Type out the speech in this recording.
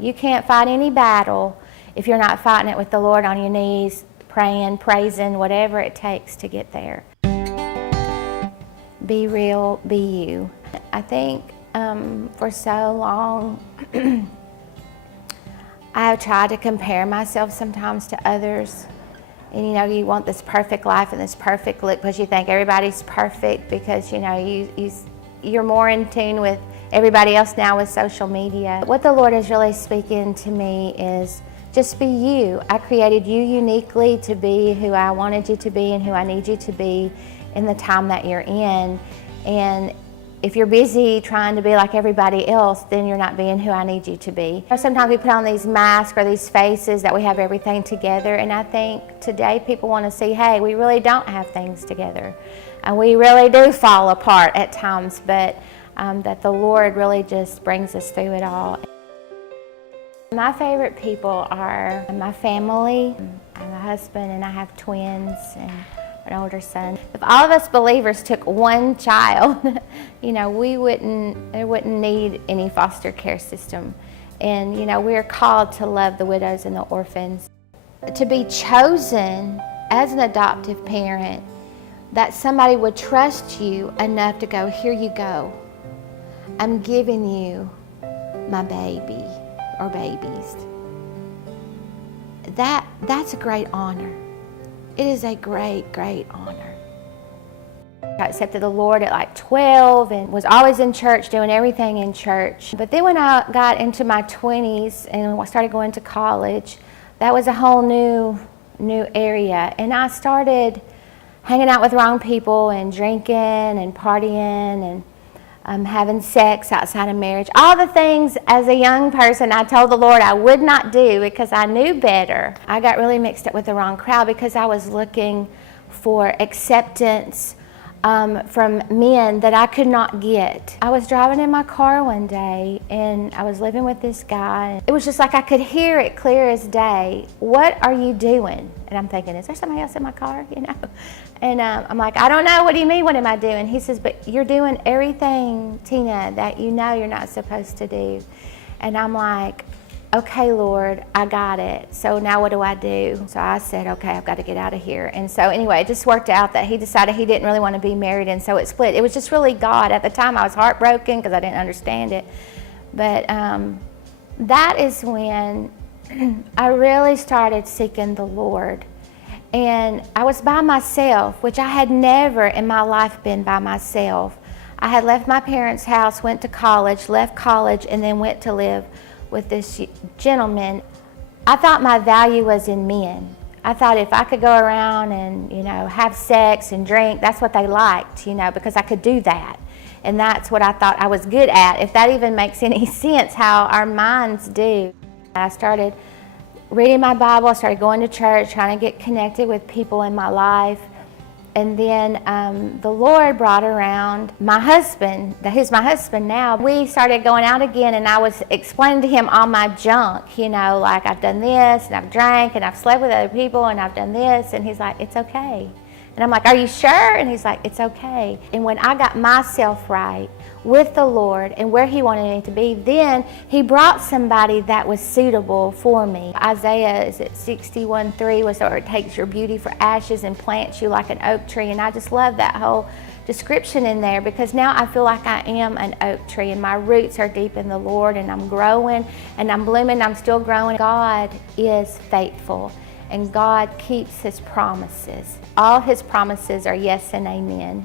You can't fight any battle if you're not fighting it with the Lord on your knees, praying, praising, whatever it takes to get there. Be real, be you. I think for so long, I have tried to compare myself sometimes to others. And you know, you want this perfect life and this perfect look because you think everybody's perfect because, you know, you're more in tune with everybody else now with social media. What the Lord is really speaking to me is just be you. I created you uniquely to be who I wanted you to be and who I need you to be in the time that you're in. And if you're busy trying to be like everybody else, then you're not being who I need you to be. Sometimes we put on these masks or these faces that we have everything together, and I think today people want to see, hey, we really don't have things together. And we really do fall apart at times, but that the Lord really just brings us through it all. My favorite people are my family, my husband, and I have twins and an older son. If all of us believers took one child, you know, there wouldn't need any foster care system. And, you know, we're called to love the widows and the orphans. To be chosen as an adoptive parent, that somebody would trust you enough to go, here you go. I'm giving you my baby or babies. That's a great honor. It is a great, great honor. I accepted the Lord at like 12 and was always in church, doing everything in church. But then when I got into my 20s and started going to college, that was a whole new area. And I started hanging out with wrong people and drinking and partying and having sex outside of marriage. All the things as a young person I told the Lord I would not do because I knew better. I got really mixed up with the wrong crowd because I was looking for acceptance from men that I could not get. I was driving in my car one day and I was living with this guy. It was just like I could hear it clear as day. What are you doing? And I'm thinking, is there somebody else in my car? You know? And I'm like, I don't know. What do you mean? What am I doing? He says, but you're doing everything, Tina, that you know you're not supposed to do. And I'm like, okay, Lord, I got it. So now what do I do? So I said, okay, I've got to get out of here. And so anyway, it just worked out that he decided he didn't really want to be married, and so it split. It was just really God. At the time, I was heartbroken because I didn't understand it. But that is when I really started seeking the Lord. And I was by myself, which I had never in my life been by myself. I had left my parents' house, went to college, left college, and then went to live with this gentleman. I thought my value was in men. I thought if I could go around and, you know, have sex and drink, that's what they liked, you know, because I could do that. And that's what I thought I was good at, if that even makes any sense, how our minds do. I started reading my Bible, I started going to church, trying to get connected with people in my life. And then the Lord brought around my husband, who's my husband now. We started going out again, and I was explaining to him all my junk, you know, like I've done this, and I've drank, and I've slept with other people, and I've done this. And he's like, it's okay. And I'm like, are you sure? And he's like, it's okay. And when I got myself right with the Lord and where he wanted me to be, then he brought somebody that was suitable for me. Isaiah, is it 61:3, was, or it takes your beauty for ashes and plants you like an oak tree. And I just love that whole description in there, because now I feel like I am an oak tree and my roots are deep in the Lord, and I'm growing and I'm blooming, I'm still growing. God is faithful and God keeps his promises. All his promises are yes and amen.